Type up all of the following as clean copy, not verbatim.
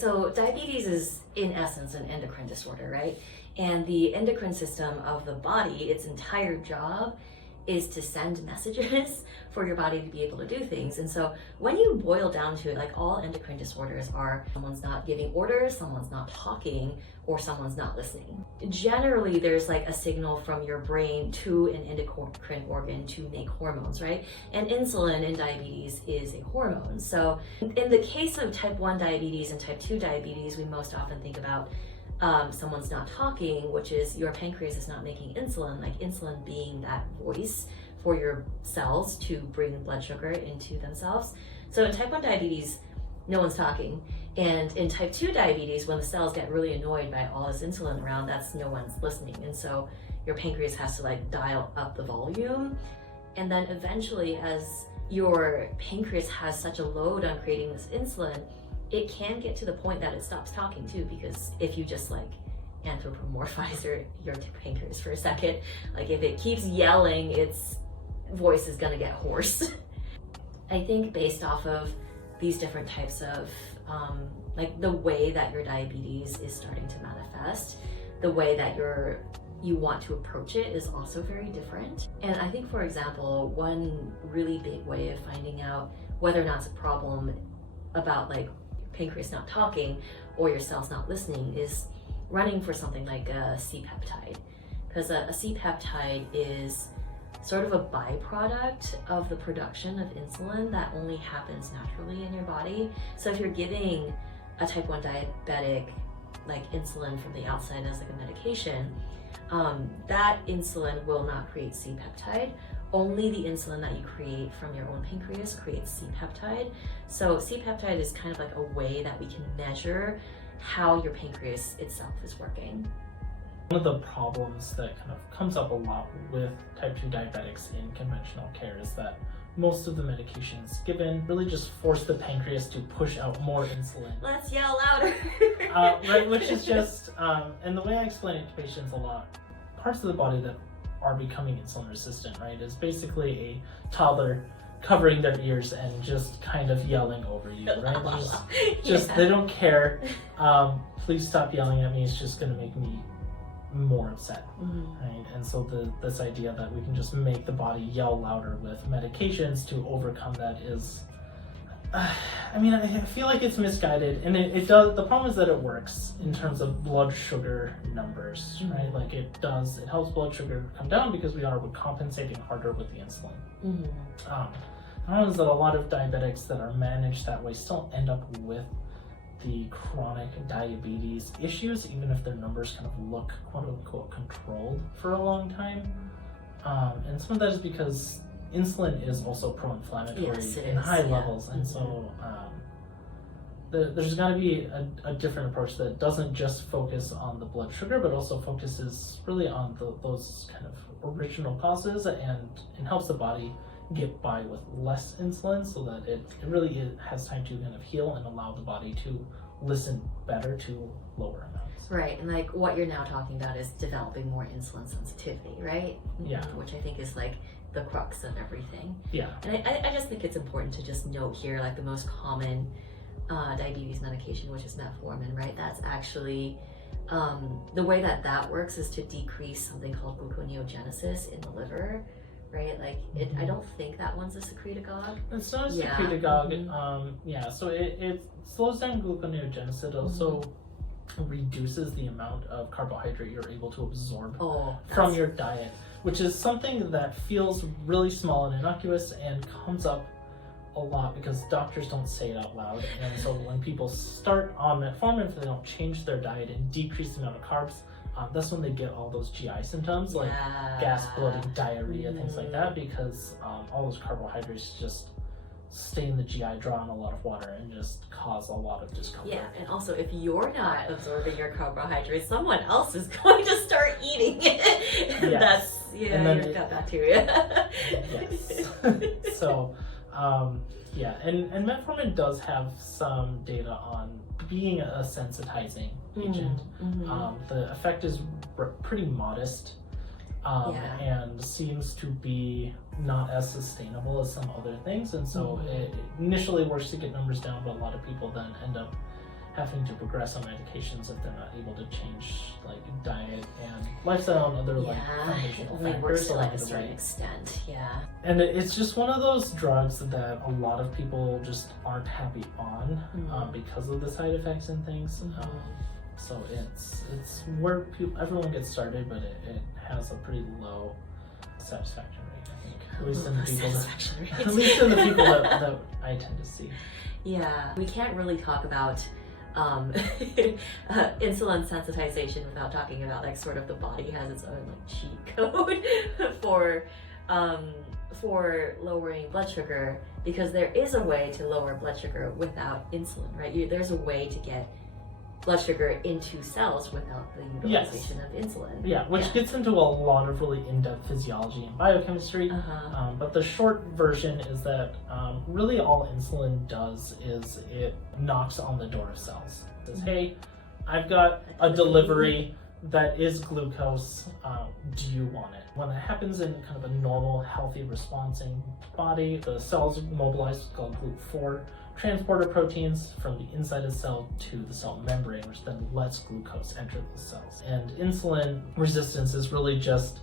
so diabetes is in essence an endocrine disorder, right? And the endocrine system of the body, its entire job is to send messages for your body to be able to do things. And so when you boil down to it, like all endocrine disorders are someone's not giving orders, someone's not talking, or someone's not listening. Generally, there's like a signal from your brain to an endocrine organ to make hormones, right? And insulin in diabetes is a hormone. So in the case of type 1 diabetes and type 2 diabetes, we most often think about someone's not talking, which is your pancreas is not making insulin, like insulin being that voice for your cells to bring blood sugar into themselves. So in type 1 diabetes, no one's talking. And in type 2 diabetes, when the cells get really annoyed by all this insulin around, that's no one's listening. And so your pancreas has to like dial up the volume. And then eventually, as your pancreas has such a load on creating this insulin, it can get to the point that it stops talking too, because if you just like anthropomorphize your pancreas for a second, like if it keeps yelling, its voice is gonna get hoarse. I think based off of these different types of like the way that your diabetes is starting to manifest, the way that you want to approach it is also very different. And I think, for example, one really big way of finding out whether or not it's a problem about like pancreas not talking or your cells not listening is running for something like a C-peptide, because a C-peptide is sort of a byproduct of the production of insulin that only happens naturally in your body. So if you're giving a type 1 diabetic like insulin from the outside as like a medication, that insulin will not create C-peptide. Only the insulin that you create from your own pancreas creates C-peptide. So C-peptide is kind of like a way that we can measure how your pancreas itself is working. One of the problems that kind of comes up a lot with type 2 diabetics in conventional care is that most of the medications given really just force the pancreas to push out more insulin. Let's yell louder. Right, which is just, and the way I explain it to patients a lot, parts of the body that are becoming insulin resistant, right, is basically a toddler covering their ears and just kind of yelling over you, right? Just They don't care. Please stop yelling at me. It's just going to make me more upset, right? And so this idea that we can just make the body yell louder with medications to overcome that is, I mean, I feel like it's misguided, and it does. The problem is that it works in terms of blood sugar numbers, right? Like it helps blood sugar come down because we are compensating harder with the insulin. The problem is that a lot of diabetics that are managed that way still end up with the chronic diabetes issues, even if their numbers kind of look quote unquote controlled for a long time. And some of that is because insulin is also pro-inflammatory in high levels, and so there's got to be a different approach that doesn't just focus on the blood sugar, but also focuses really on those kind of original causes and helps the body get by with less insulin so that it really has time to kind of heal and allow the body to listen better to lower amounts. Right, and like what you're now talking about is developing more insulin sensitivity, right? Yeah. Which I think is like the crux of everything. Yeah. And I just think it's important to just note here, like the most common diabetes medication, which is metformin, right? That's actually, the way that works is to decrease something called gluconeogenesis in the liver, right? Like I don't think that one's a secretagogue. It's not a secretagogue. So it slows down gluconeogenesis. It also reduces the amount of carbohydrate you're able to absorb from your diet, which is something that feels really small and innocuous and comes up a lot because doctors don't say it out loud. And so when people start on metformin, if they don't change their diet and decrease the amount of carbs, that's when they get all those GI symptoms like gas, bloating, diarrhea, things like that, because all those carbohydrates just stay in the GI, draw in a lot of water, and just cause a lot of discomfort. Yeah, and also if you're not absorbing your carbohydrates, someone else is going to start eating it. Yes. That's your gut bacteria. Yes. So, and metformin does have some data on being a sensitizing agent. The effect is pretty modest. And seems to be not as sustainable as some other things, and so it initially works to get numbers down, but a lot of people then end up having to progress on medications if they're not able to change like diet and lifestyle and other like foundational it only factors works to like a along the certain way. extent. Yeah. And it's just one of those drugs that a lot of people just aren't happy on because of the side effects and things. So it's where everyone gets started, but it has a pretty low satisfaction rate, I think. At least in the people at least in the people that I tend to see. Yeah, we can't really talk about insulin sensitization without talking about like sort of the body has its own like cheat code for lowering blood sugar, because there is a way to lower blood sugar without insulin, right? There's a way to get blood sugar into cells without the utilization of insulin. Yeah, which gets into a lot of really in-depth physiology and biochemistry. But the short version is that really all insulin does is it knocks on the door of cells. It says, hey, I've got a delivery that is glucose. Do you want it? When that happens in kind of a normal, healthy, responding body, the cells mobilize what's called GLUT4 transporter proteins from the inside of the cell to the cell membrane, which then lets glucose enter the cells. And insulin resistance is really just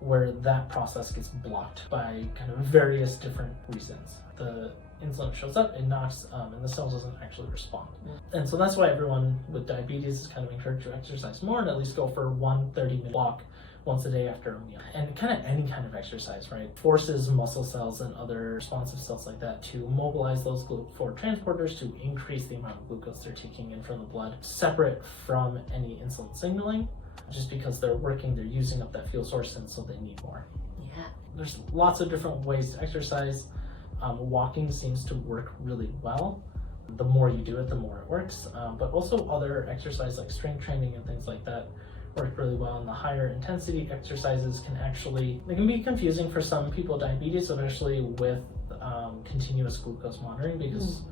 where that process gets blocked by kind of various different reasons. The insulin shows up, it knocks, and the cell doesn't actually respond. And so that's why everyone with diabetes is kind of encouraged to exercise more and at least go for 1 30-minute walk once a day after a meal. And kind of any kind of exercise, right? Forces muscle cells and other responsive cells like that to mobilize those GLUT4 transporters to increase the amount of glucose they're taking in from the blood, separate from any insulin signaling, just because they're using up that fuel source, and so they need more. Yeah. There's lots of different ways to exercise. Walking seems to work really well. The more you do it, the more it works. But also other exercise like strength training and things like that work really well. And the higher intensity exercises they can be confusing for some people with diabetes, especially with continuous glucose monitoring, because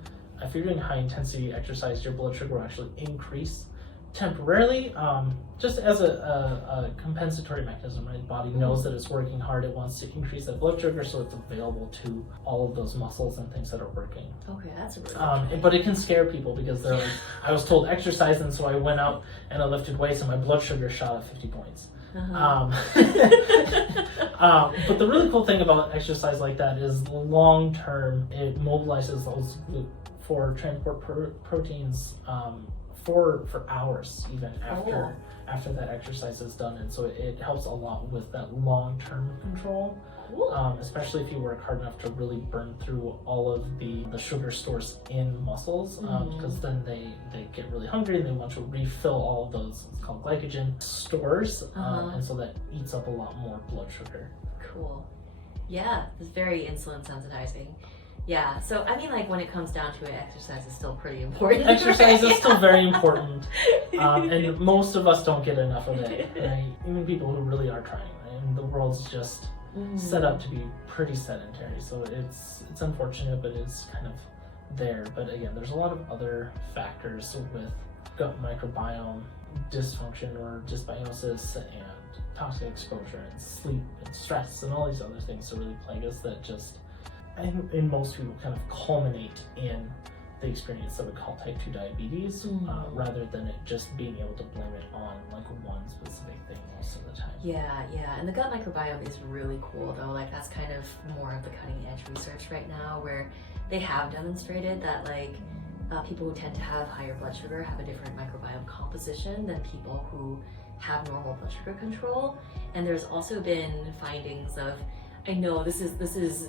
if you're doing high intensity exercise, your blood sugar will actually increase temporarily, just as a compensatory mechanism, right? The body knows that it's working hard, it wants to increase that blood sugar so it's available to all of those muscles and things that are working. Okay, that's a really but it can scare people because they're like, I was told exercise, and so I went out and I lifted weights and my blood sugar shot up 50 points. But the really cool thing about exercise like that is long term, it mobilizes those GLUT4 transport proteins for hours even after that exercise is done, and so it helps a lot with that long-term control. Especially if you work hard enough to really burn through all of the sugar stores in muscles, because then they get really hungry and they want to refill all of those, it's called glycogen stores, and so that eats up a lot more blood sugar. Cool. Yeah, it's very insulin sensitizing. Yeah, so I mean, like when it comes down to it, exercise is still pretty important. Exercise is still very important, and most of us don't get enough of it, right? Even people who really are trying, right? And the world's just set up to be pretty sedentary, so it's unfortunate, but it's kind of there. But again, there's a lot of other factors with gut microbiome dysfunction or dysbiosis and toxic exposure and sleep and stress and all these other things that really plague us that just, I think in most people kind of culminate in the experience that we call type 2 diabetes, rather than it just being able to blame it on like one specific thing most of the time. Yeah, and the gut microbiome is really cool though. Like that's kind of more of the cutting edge research right now, where they have demonstrated that like people who tend to have higher blood sugar have a different microbiome composition than people who have normal blood sugar control. And there's also been findings of, I know this is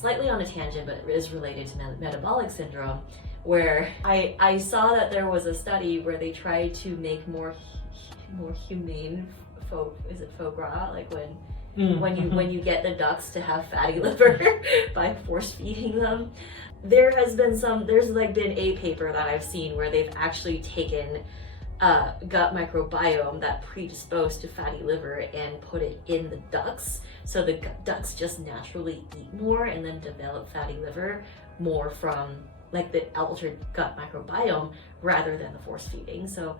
slightly on a tangent, but it is related to metabolic syndrome, where I saw that there was a study where they tried to make more humane foie gras, like when you get the ducks to have fatty liver by force feeding them. There's been a paper that I've seen where they've actually taken gut microbiome that predisposed to fatty liver and put it in the ducks, so the ducks just naturally eat more and then develop fatty liver more from like the altered gut microbiome rather than the force feeding. So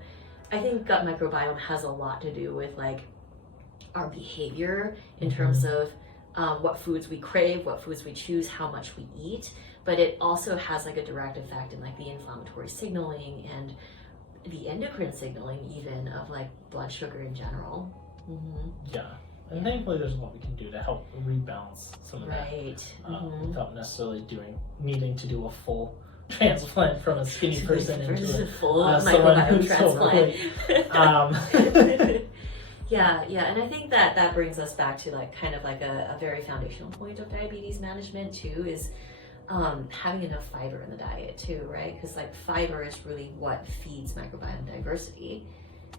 I think gut microbiome has a lot to do with like our behavior in terms of what foods we crave, what foods we choose, how much we eat, but it also has like a direct effect in like the inflammatory signaling and the endocrine signaling even of like blood sugar in general. Yeah. And thankfully there's a lot we can do to help rebalance some of that. Without necessarily needing to do a full transplant from a skinny person into a full someone microbiome who's transplant. overweight. Yeah, and I think that brings us back to like kind of like a very foundational point of diabetes management too, is having enough fiber in the diet too, right? Because like fiber is really what feeds microbiome diversity.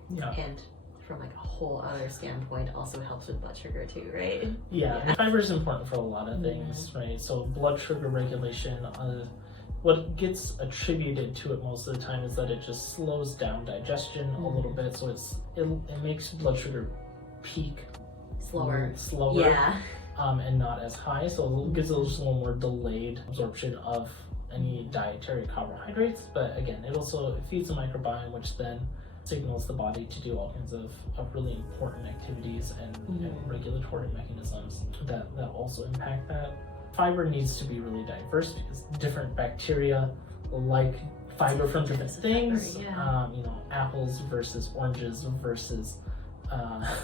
Yeah. And from like a whole other standpoint also helps with blood sugar too, right? Yeah. And fiber is important for a lot of things, right? So blood sugar regulation, what gets attributed to it most of the time is that it just slows down digestion a little bit, so it makes blood sugar peak slower, yeah, and not as high, so it gives it just a little more delayed absorption of any dietary carbohydrates. But again, it feeds the microbiome, which then signals the body to do all kinds of really important activities and regulatory mechanisms that also impact that. Fiber needs to be really diverse because different bacteria like fiber from different things. Apples versus oranges versus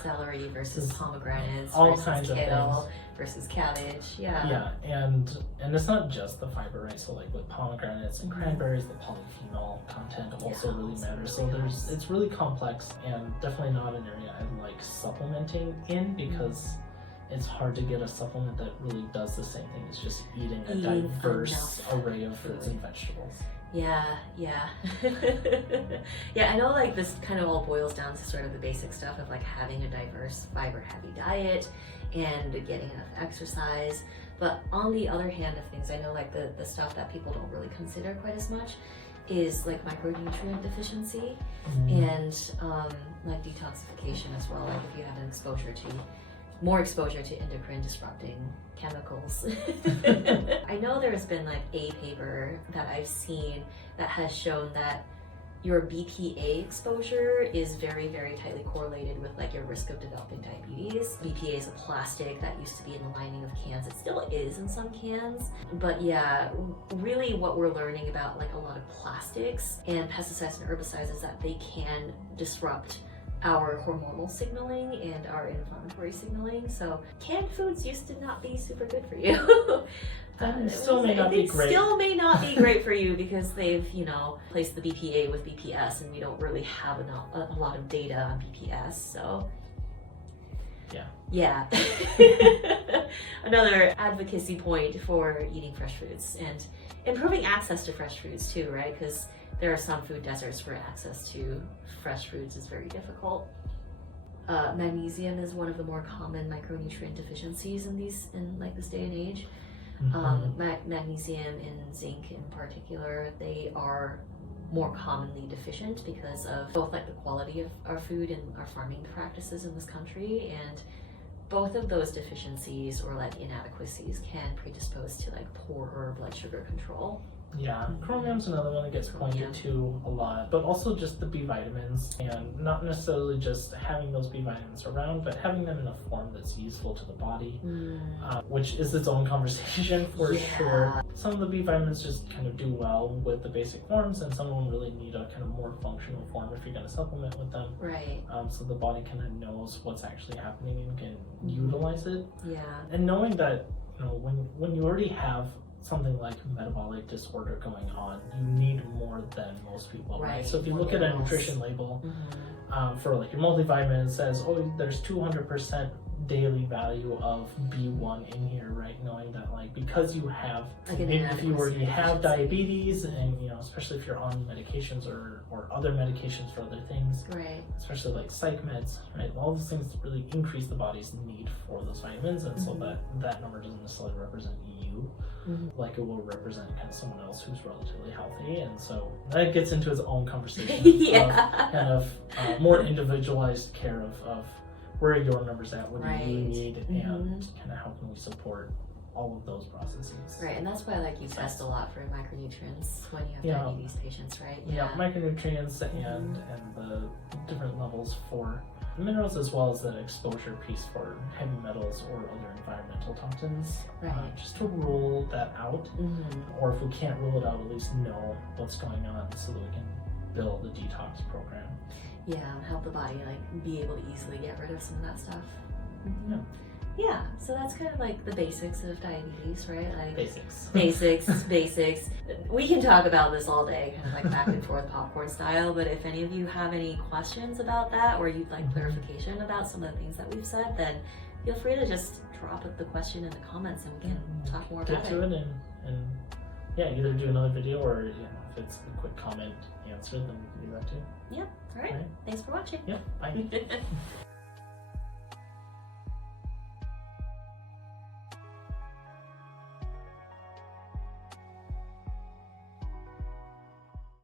celery versus pomegranates, all versus kinds of kale things versus cabbage. Yeah, and it's not just the fiber, right? So like with pomegranates and cranberries, the polyphenol content also really matters. So it's really complex and definitely not an area I like supplementing in, because it's hard to get a supplement that really does the same thing as just eating a diverse array of fruits and vegetables. Yeah. I know like this kind of all boils down to sort of the basic stuff of like having a diverse fiber heavy diet and getting enough exercise. But on the other hand of things, I know like the stuff that people don't really consider quite as much is like micronutrient deficiency and like detoxification as well. Like if you have more exposure to endocrine disrupting chemicals. I know there's been like a paper that I've seen that has shown that your BPA exposure is very, very tightly correlated with like your risk of developing diabetes. BPA is a plastic that used to be in the lining of cans. It still is in some cans. But yeah, really what we're learning about like a lot of plastics and pesticides and herbicides is that they can disrupt our hormonal signaling and our inflammatory signaling. So canned foods used to not be super good for you. Still may not be great for you because they've, placed the BPA with BPS, and we don't really have a lot of data on BPS. So yeah. Another advocacy point for eating fresh foods and improving access to fresh foods too, right? Because there are some food deserts where access to fresh foods is very difficult. Magnesium is one of the more common micronutrient deficiencies in this day and age. Magnesium and zinc in particular, they are more commonly deficient because of both like the quality of our food and our farming practices in this country, and both of those deficiencies or like inadequacies can predispose to like poorer blood sugar control. Yeah, chromium's another one that gets pointed to a lot, but also just the B vitamins, and not necessarily just having those B vitamins around, but having them in a form that's useful to the body, which is its own conversation for sure. Some of the B vitamins just kind of do well with the basic forms, and some of them really need a kind of more functional form if you're going to supplement with them. Right. So the body kind of knows what's actually happening and can utilize it. Yeah. And knowing that, when you already have something like metabolic disorder going on, you need more than most people, right? So if you look at a nutrition label for like your multivitamin, it says, there's 200% daily value of B1 in here, right? Knowing that like, because you have, maybe if you already have diabetes and, especially if you're on medications or other medications for other things, right? Especially like psych meds, right? All those things really increase the body's need for those vitamins, and so that number doesn't necessarily represent you. Like it will represent kind of someone else who's relatively healthy, and so that gets into its own conversation of kind of more individualized care of where are your numbers at, what do you need, and kind of how can we support all of those processes. Right, and that's why like you test a lot for micronutrients when you have diabetes patients, right? Yeah, micronutrients and the different levels for the minerals as well as the exposure piece for heavy metals or other environmental toxins. Right. Just to rule that out, or if we can't rule it out, at least know what's going on so that we can build a detox program. Yeah, and help the body like be able to easily get rid of some of that stuff. Yeah. Yeah, so that's kind of like the basics of diabetes, right? Like Basics. Basics. We can talk about this all day, kind of like back and forth popcorn style, but if any of you have any questions about that or you'd like clarification about some of the things that we've said, then feel free to just drop the question in the comments and we can talk more about Get to it and yeah, either do another video or if it's a quick comment answer, then we can do that too. Yep. All right. Thanks for watching. Yep. Bye.